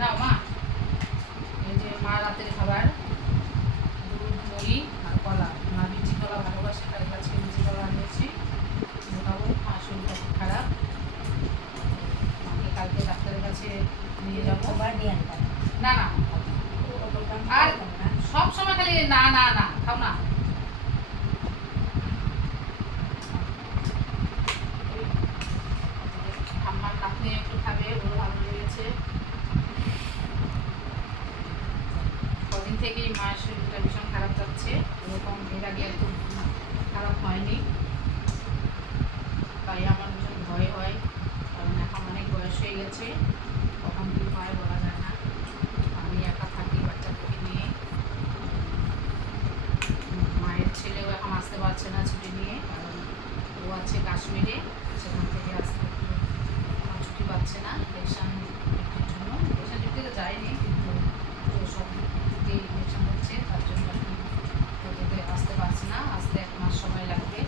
নাও মা, এই যে মা রাতের খাবার, দুধ, মুড়ি আর কলা। মা বিচি কলা ভালোবাসে, তাই আজকে বিচি কলা আনিয়েছি। মোটামুটি মার শরীরটা খুব খারাপ। মাকে কালকে ডাক্তারের কাছে নিয়ে যাবো। না না, আর সব সময় খালি না না না খাও না। আমার নাতনি একটু খাবে, ওর ভালো লেগেছে। কদিন থেকেই মায়ের শরীরটা ভীষণ খারাপ যাচ্ছে, এরকম এর আগে একদম খারাপ হয়নি। তাই আমার ভীষণ ভয় হয়, কারণ এখন অনেক বয়স হয়ে গেছে, কখন কী হয় বলা যায় না। আমি একা থাকি বাচ্চাদেরকে নিয়ে। মায়ের ছেলেও এখন আসতে পারছে না ছুটি নিয়ে, কারণ ও আছে কাশ্মীরে, সেখান থেকে আসতে একটু ছুটি পাচ্ছে না ইলেকশন ডিউটির জন্য। ইলেকশন ডিউটিতে যায়নি, কিন্তু সব দিকে ইলেকশন হচ্ছে, তার জন্য এখন যেতে আসতে পারছে না, আসতে 1 মাস সময় লাগবে।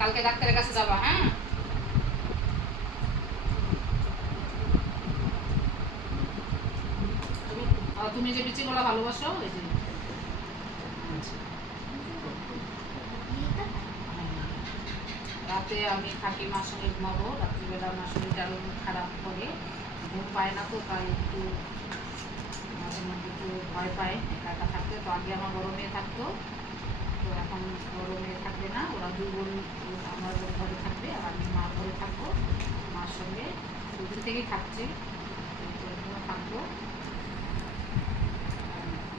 কালকে ডাক্তারের কাছে যাবা? হ্যাঁ, তুমি যে বিচিগুলো ভালোবাসো, ওই যে রাতে আমি থাকি মার সঙ্গে ঘুমাবো। রাত্রিবেলা আমার শরীরটা আরো খারাপ করে, ঘুম পায় না, তো তাই একটু মাঝে মধ্যে একটু ভয় পায় একা একা থাকতে। তো আগে আমার বড় মেয়ে থাকতো, তো এখন বড় মেয়ে থাকবে না, ওরা 2 বোন আমার ঘরে থাকবে, আর আমি মার ঘরে থাকবো। মার সঙ্গে 2 দিন থেকেই থাকছি, এখনো থাকবো।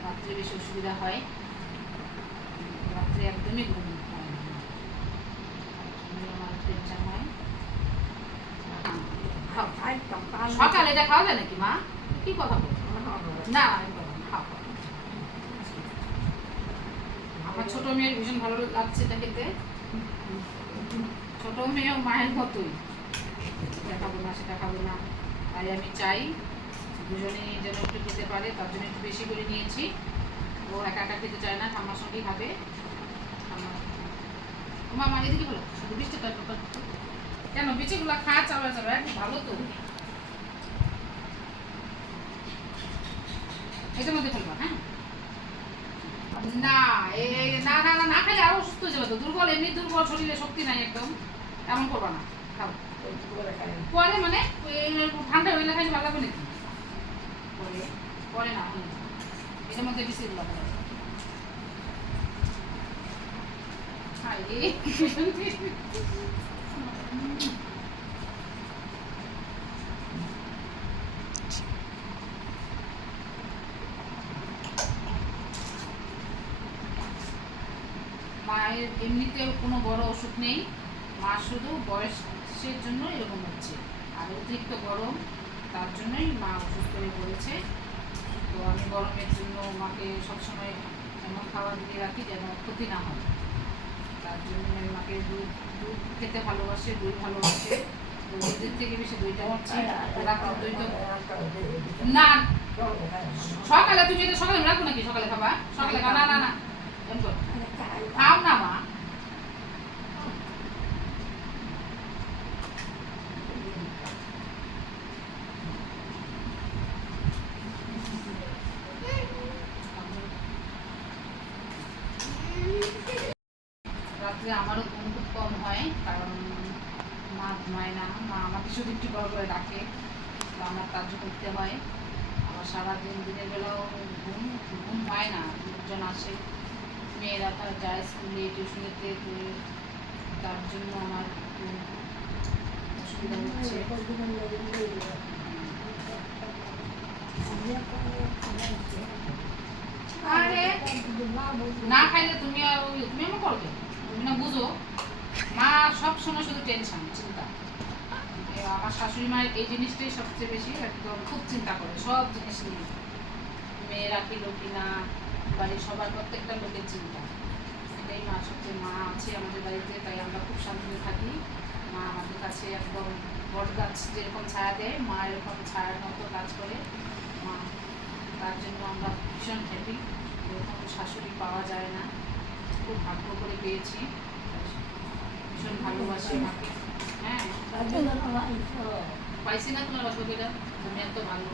রাত্রে বেশি অসুবিধা হয়, রাত্রে একদমই ঘুম হয় না, আমার টেনশন হয়। সকালে এটা খাওয়া যায় নাকি মা? কি কথা বল না, খাও। আমার ছোট মেয়ের ভীষণ ভালো লাগছে এটা খেতে। ছোট মেয়েও মায়ের মতোই, এটা খাবো না সেটা খাবো না, তাই আমি চাই দুজনেই যেন একটু খেতে পারে, তার জন্য একটু বেশি করে নিয়েছি। ও একা একা খেতে চায় না, ঠাম্মার সঙ্গেই খাবে। মা মা এদিকে বলো, শুধু বৃষ্টিটা কেন বিচিগুলা খা, চালা যাবে, একদম ভালো তো। এটার মধ্যে ফেলবা, হ্যাঁ? না না না না, না খাইলে আরো অসুস্থ হয়ে যাবে তো, দুর্বল, এমনি দুর্বল, শরীরে শক্তি নাই একদম, এমন করবা না। খাও পরে, মানে ঠান্ডা হয়ে না খাইলে ভালো লাগবে নাকি? পরে পরে না, এটার মধ্যে বিচিগুলা ফেলা মায়ের এমনিতে কোনো বড় অসুখ নেই, মা শুধু বয়সের জন্য এরকম হচ্ছে, আর অতিরিক্ত গরম, তার জন্যই মা অসুস্থ হয়ে পড়েছে। তো আমি গরমের জন্য মাকে সবসময় এমন খাবার দিয়ে রাখি যেন ক্ষতি না হয়, তার জন্য আমি মাকে দুধ দুধ খেতে ভালোবাসে, দই ভালোবাসে, তো দুধের থেকে বেশি দইটা হচ্ছে। দইটা না, সকালে তুমি এটা সকালে রাখো নাকি? সকালে খাবা? সকালে না না না, খাও না মা। রাত্রে আমারও ঘুম খুব কম হয়, কারণ মা ঘুমায় না, মা আমাকে শুধু একটু বড় করে ডাকে, তো আমার কার্য করতে হয়। আবার সারাদিন দিনের বেলাও ঘুম ঘুম পায় না, লোকজন আসে, মেয়েরা তারা যায় স্কুলে, টিউশনেতে, তো তার জন্য আমার একটু অসুবিধা হচ্ছে। আরে না খাইলে তুমি আর তুমি এমন করবে, তুমি না বুঝো, মা সব সময় শুধু টেনশন, চিন্তা। আমার শাশুড়ি মায়ের এই জিনিসটাই সবচেয়ে বেশি, একদম খুব চিন্তা করে সব জিনিস নিয়ে, মেয়েরা কিলো কিনা, বাড়ির সবার প্রত্যেকটা লোকের চিন্তা। এটাই মা সবচেয়ে, মা আছে আমাদের বাড়িতে, তাই আমরা খুব শান্তিতে থাকি। মা আমাদের কাছে একদম বট গাছ যেরকম ছায়া দেয়, মা এরকম ছায়ার মতো কাজ করে মা, তার জন্য আমরা ভীষণ হ্যাপি। এরকম শাশুড়ি পাওয়া যায় না, খুব ভাগ্য করে পেয়েছি, ভীষণ ভালোবাসি মাকে। হ্যাঁ পাইছি না তোমার বান্ধবীরা, তুমি এত ভালো।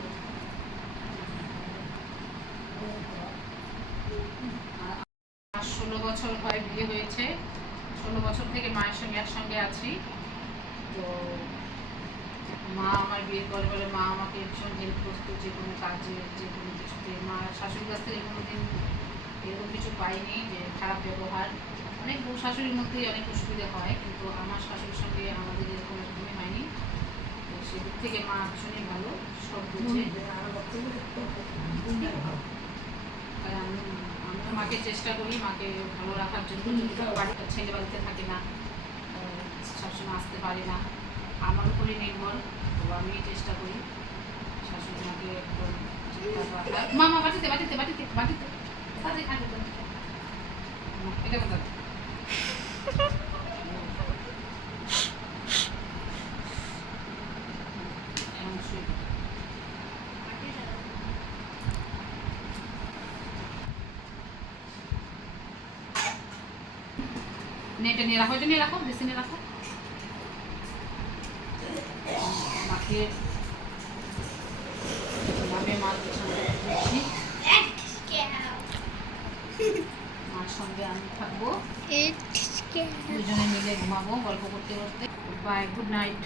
আর 16 বছর হয় বিয়ে হয়েছে, 16 বছর থেকে মায়ের সঙ্গে একসঙ্গে আছি। তো মা আমার বিয়ের পরে পরে মা আমাকে ভীষণ হেল্প করতো, যে কোনো কাজে যে কোনো কিছুতে। মা শাশুড়ির কাছ থেকে কোনোদিন এরকম কিছু পাইনি যে খারাপ ব্যবহার। অনেক বউ শাশুড়ির মধ্যেই অনেক অসুবিধা হয়, কিন্তু আমার শাশুড়ির সঙ্গে আমাদের এরকম একদমই হয়নি। তো সেদিক থেকে মা ভীষণই ভালো, সব বুঝে। তাই আমিও মাকে চেষ্টা করি মাকে ভালো রাখার জন্য। বাড়িতে ছেলে বাড়িতে থাকে না, সবসময় আসতে পারে না, আমার উপরে নির্ভর। তো আমি চেষ্টা করি শাশুড়ি মাকে একদম মামা বাটিতে বাটিতে বাটিতে বাটিতে তাদের খাতে এটা কথা এটা নিয়ে রাখো, এটা নিয়ে রাখো, বেশি নিয়ে রাখো। মাকে ভাবে মার মার সঙ্গে আমি থাকবো, দুজনে মিলে ঘুমাবো গল্প করতে করতে। Bye, good night.